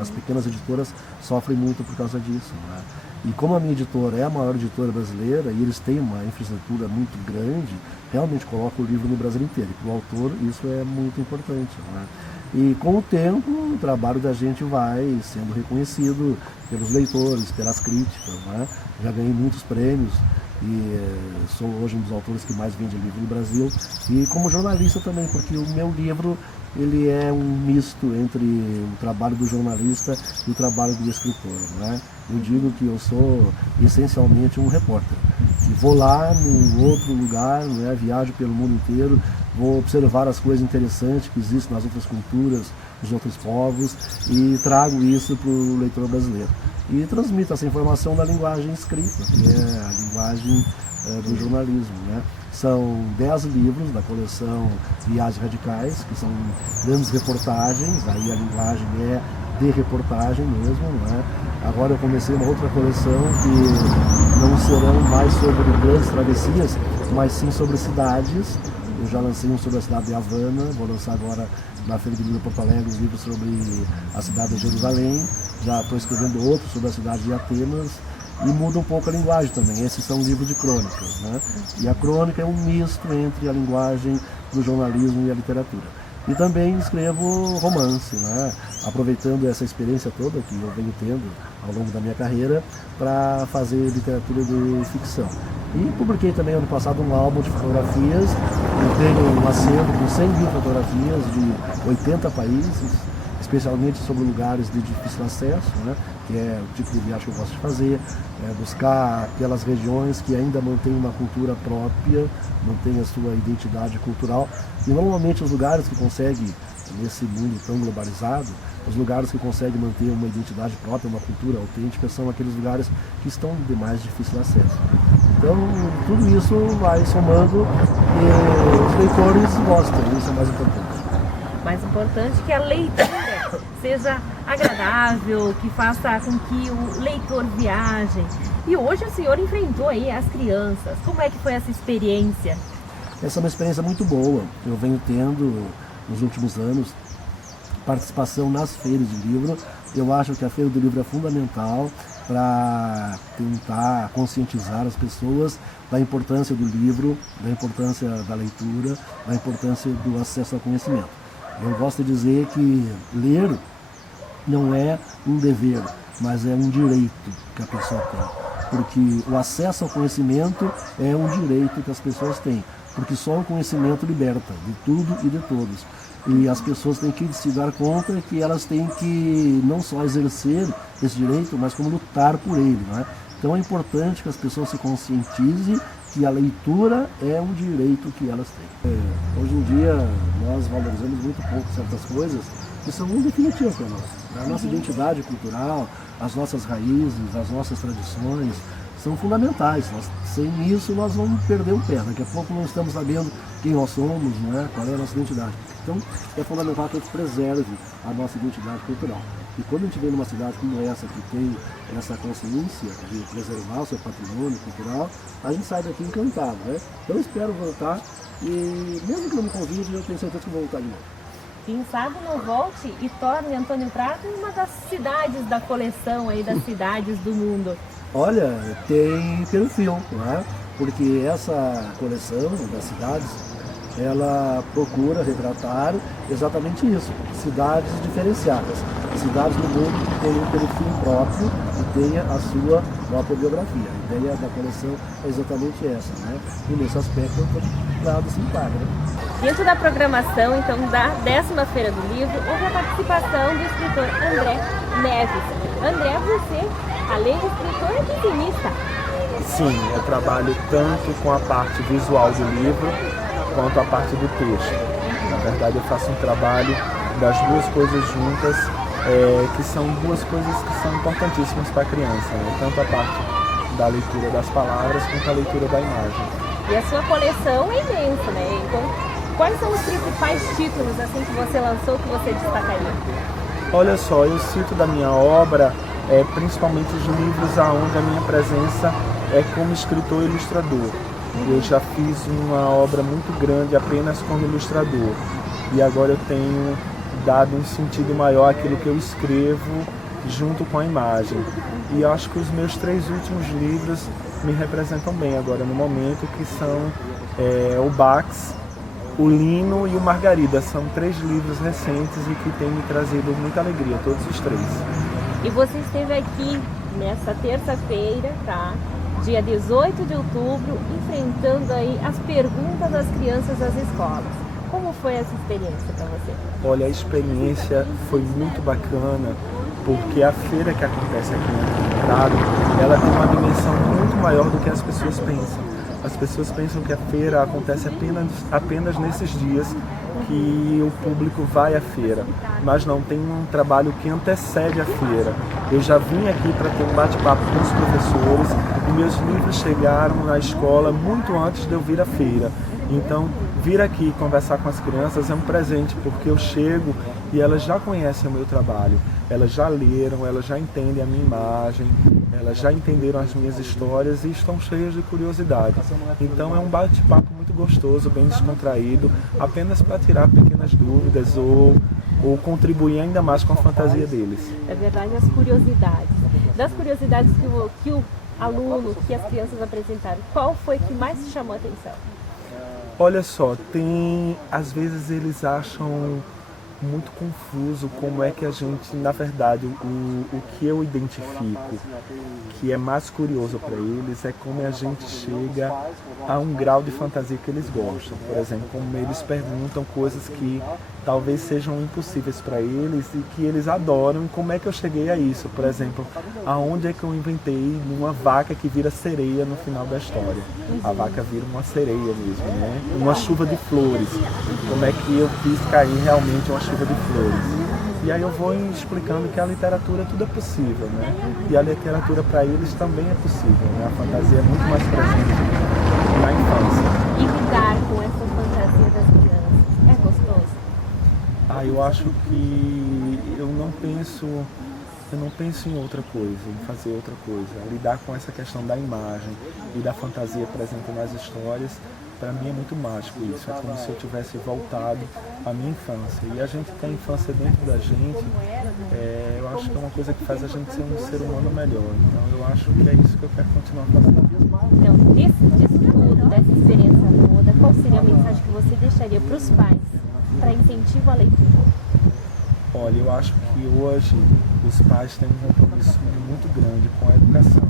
As pequenas editoras sofrem muito por causa disso, né? E como a minha editora é a maior editora brasileira e eles têm uma infraestrutura muito grande, realmente coloca o livro no Brasil inteiro. E para o autor isso é muito importante, né? E com o tempo o trabalho da gente vai sendo reconhecido pelos leitores, pelas críticas, né? Já ganhei muitos prêmios e sou hoje um dos autores que mais vende livro no Brasil. E como jornalista também, porque o meu livro ele é um misto entre o trabalho do jornalista e o trabalho do escritor, né? Eu digo que eu sou essencialmente um repórter, que vou lá num outro lugar, né? Viajo pelo mundo inteiro, vou observar as coisas interessantes que existem nas outras culturas, nos outros povos e trago isso para o leitor brasileiro. E transmito essa informação na linguagem escrita, que é a linguagem do jornalismo, né? São 10 livros da coleção Viagens Radicais, que são grandes reportagens, aí a linguagem é de reportagem mesmo, né? Agora eu comecei uma outra coleção que não serão mais sobre grandes travessias, mas sim sobre cidades. Eu já lancei um sobre a cidade de Havana, vou lançar agora na Feira de Livro de Porto Alegre um livro sobre a cidade de Jerusalém, já estou escrevendo outro sobre a cidade de Atenas, e muda um pouco a linguagem também. Esses são livros de crônicas, né? E a crônica é um misto entre a linguagem do jornalismo e a literatura. E também escrevo romance, né? Aproveitando essa experiência toda que eu venho tendo ao longo da minha carreira para fazer literatura de ficção. E publiquei também ano passado um álbum de fotografias. Eu tenho um acervo com 100 mil fotografias de 80 países, especialmente sobre lugares de difícil acesso, né? Que é o tipo de viagem que eu gosto de fazer, buscar aquelas regiões que ainda mantêm uma cultura própria, mantêm a sua identidade cultural. E normalmente os lugares que conseguem, nesse mundo tão globalizado, os lugares que conseguem manter uma identidade própria, uma cultura autêntica, são aqueles lugares que estão de mais difícil acesso. Então tudo isso vai somando e os leitores gostam, isso é mais importante. Mais importante que a leitura seja agradável, que faça com que o leitor viaje. E hoje o senhor enfrentou aí as crianças. Como é que foi essa experiência? Essa é uma experiência muito boa. Eu venho tendo, nos últimos anos, participação nas feiras de livro. Eu acho que a Feira do Livro é fundamental para tentar conscientizar as pessoas da importância do livro, da importância da leitura, da importância do acesso ao conhecimento. Eu gosto de dizer que ler não é um dever, mas é um direito que a pessoa tem. Porque o acesso ao conhecimento é um direito que as pessoas têm. Porque só o conhecimento liberta de tudo e de todos. E as pessoas têm que se dar conta que elas têm que não só exercer esse direito, mas como lutar por ele, não é? Então é importante que as pessoas se conscientizem que a leitura é um direito que elas têm. Hoje em dia nós valorizamos muito pouco certas coisas que são muito definitivas para nós. A nossa identidade cultural, as nossas raízes, as nossas tradições são fundamentais. Sem isso nós vamos perder o pé. Daqui a pouco não estamos sabendo quem nós somos, né? Qual é a nossa identidade. Então é fundamental que a gente preserve a nossa identidade cultural. E quando a gente vem numa cidade como essa, que tem essa consciência de preservar o seu patrimônio cultural, a gente sai daqui encantado, né? Então eu espero voltar e mesmo que não me convide, eu tenho certeza que vou voltar de novo. Quem sabe não volte e torne Antônio Prata uma das cidades da coleção aí das cidades do mundo. Olha, tem perfil, né? Porque essa coleção das cidades, ela procura retratar exatamente isso, cidades diferenciadas, cidades do mundo que tenham um perfil próprio e tenha a sua própria biografia. A ideia da coleção é exatamente essa, né? E nesse aspecto eu estou claro se enquadra. Dentro da programação, então, da 10ª Feira do Livro, houve a participação do escritor André Neves. André, você, além de escritor, é desenhista. Sim, eu trabalho tanto com a parte visual do livro, quanto a parte do texto. Na verdade, eu faço um trabalho das duas coisas juntas, que são duas coisas que são importantíssimas para a criança, né? Tanto a parte da leitura das palavras, quanto a leitura da imagem. E a sua coleção é imensa, né? Então, quais são os principais títulos assim que você lançou que você destacaria? Olha só, eu cito da minha obra, principalmente os livros onde a minha presença é como escritor e ilustrador. Eu já fiz uma obra muito grande apenas como ilustrador. E agora eu tenho dado um sentido maior àquilo que eu escrevo junto com a imagem. E acho que os meus 3 últimos livros me representam bem agora no momento, que são o Bax, o Lino e o Margarida. São 3 livros recentes e que têm me trazido muita alegria, todos os 3. E você esteve aqui nessa terça-feira, tá? Dia 18 de outubro, enfrentando aí as perguntas das crianças das escolas. Como foi essa experiência para você? Olha, a experiência foi muito bacana, porque a feira que acontece aqui no Prado, ela tem uma dimensão muito maior do que as pessoas pensam. As pessoas pensam que a feira acontece apenas nesses dias que o público vai à feira, mas não, tem um trabalho que antecede a feira. Eu já vim aqui para ter um bate-papo com os professores e meus livros chegaram na escola muito antes de eu vir à feira. Então, vir aqui conversar com as crianças é um presente, porque eu chego e elas já conhecem o meu trabalho, elas já leram, elas já entendem a minha imagem, elas já entenderam as minhas histórias e estão cheias de curiosidade. Então é um bate-papo muito gostoso, bem descontraído, apenas para tirar pequenas dúvidas ou contribuir ainda mais com a fantasia deles. É verdade, as curiosidades. Das curiosidades que o aluno, que as crianças apresentaram, qual foi que mais te chamou a atenção? Olha só, às vezes eles acham muito confuso como é que a gente, na verdade, o que eu identifico que é mais curioso para eles é como a gente chega a um grau de fantasia que eles gostam. Por exemplo, como eles perguntam coisas que talvez sejam impossíveis para eles e que eles adoram, e como é que eu cheguei a isso. Por exemplo, aonde é que eu inventei uma vaca que vira sereia no final da história. A vaca vira uma sereia mesmo, né? Uma chuva de flores. Como é que eu fiz cair realmente uma chuva de flores. E aí eu vou explicando que a literatura tudo é possível, né? E a literatura para eles também é possível, né? A fantasia é muito mais presente na infância. E lidar com essa fantasia das crianças é gostoso? Eu acho que eu não penso em outra coisa, em fazer outra coisa. Lidar com essa questão da imagem e da fantasia presente nas histórias, para mim é muito mágico isso. É como se eu tivesse voltado à minha infância. E a gente tem a infância dentro da gente, eu acho que é uma coisa que faz a gente ser um ser humano melhor. Então eu acho que é isso que eu quero continuar fazendo. Então, disso tudo, dessa experiência toda, qual seria a mensagem que você deixaria para os pais para incentivo à leitura? Olha, eu acho que hoje os pais têm um compromisso muito grande com a educação.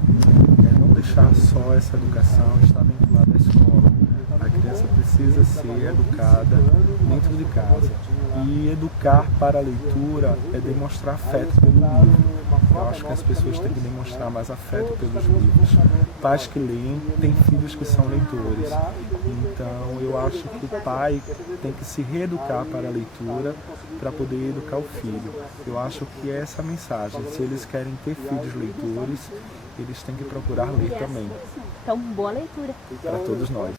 Não deixar só essa educação estar vinculada à escola. A criança precisa ser educada dentro de casa. E educar para a leitura é demonstrar afeto pelo livro. Eu acho que as pessoas têm que demonstrar mais afeto pelos livros. Pais que leem têm filhos que são leitores. Então eu acho que o pai tem que se reeducar para a leitura para poder educar o filho. Eu acho que é essa a mensagem. Se eles querem ter filhos leitores, eles têm que procurar ler também. Então, boa leitura. Para todos nós.